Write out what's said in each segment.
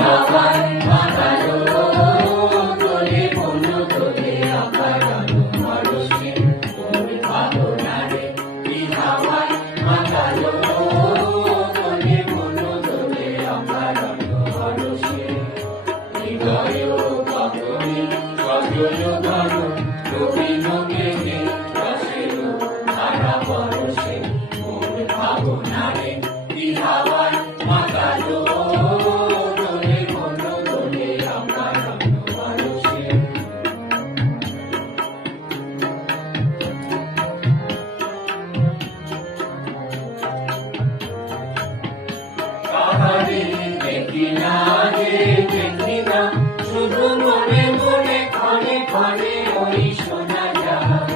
হাওয়ায় মাতালো তোলে বনু তোলে অকারণ পরশে তোর ভাবনারে কি হাওয়ায় মাতালো তোলে বনু তোলে অকারণ পরশে হৃদয় কখনি সজল ধর রবীন মেঘে রসের ধারা পরশে তোর ভাবনারে কি হাওয়ায় মাতালো তোলে বনু তোলে অকারণ পরশে কাহারে দেখি না রে দেখি না শুধু মনে মনে ক্ষণে ক্ষণে ওই শোনা যায়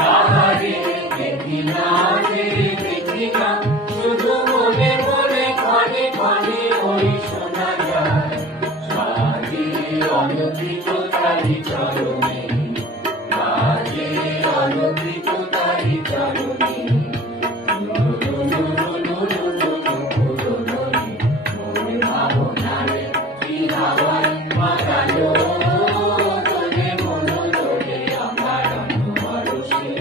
কাহারে দেখি না রে দেখি না শুধু মনে মনে ক্ষণে ক্ষণে ওই শোনা যায় সাজে অলৌকিক তারি চরণে সাজে অলৌকিক তারি চরণে ভাবনারে কি হাওয়ায় মাতালো তোলে বনু তোলে অকারণ পরশে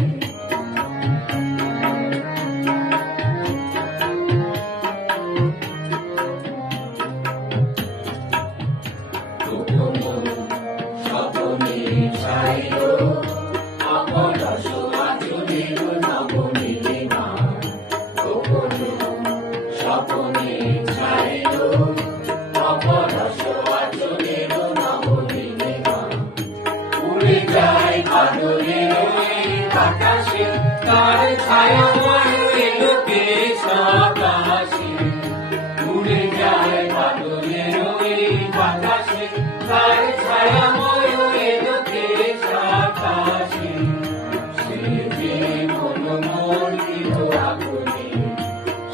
স্বপনে চাইল অপরস আচলের নবনীলিমা স্বপনে চাইল অপরস আচলের নবনীলিমা উড়ে যায় বাদলের ওই বাতাসে তার ছায়াময় এলোকে আকাশে উড়ে যায় বাদলের ওই বাতাসে তার ছায়াময় এলোকে আকাশে সে যে মন মন দিল আকুলে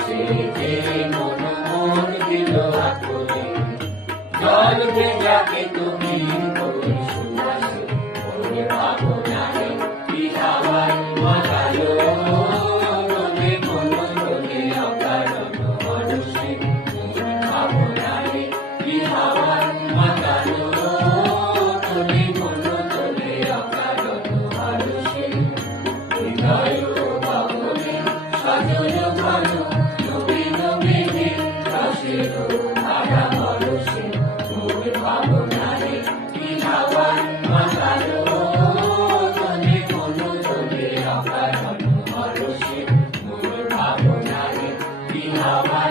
সে যে মন মন দিল আকুলে জল ভেজাকে তুমি করে সুবাসে ওরে ভাবনারে কি হাওয়ায় মাতালো তোলে বনু তোলে অকারণ পরশে ভাবনারে কি হাওয়ায় মাতালো তোলে বনু তোলে অকারণ পরশে হৃদয় গগনে সজল ঘন নবীন মেঘে রসের ধারা পরশে তোর ভাবনারে কি হাওয়ায় মাতালো তোলে বনু তোলে অকারণ পরশে তোর ভাবনারে কি হাওয়ায়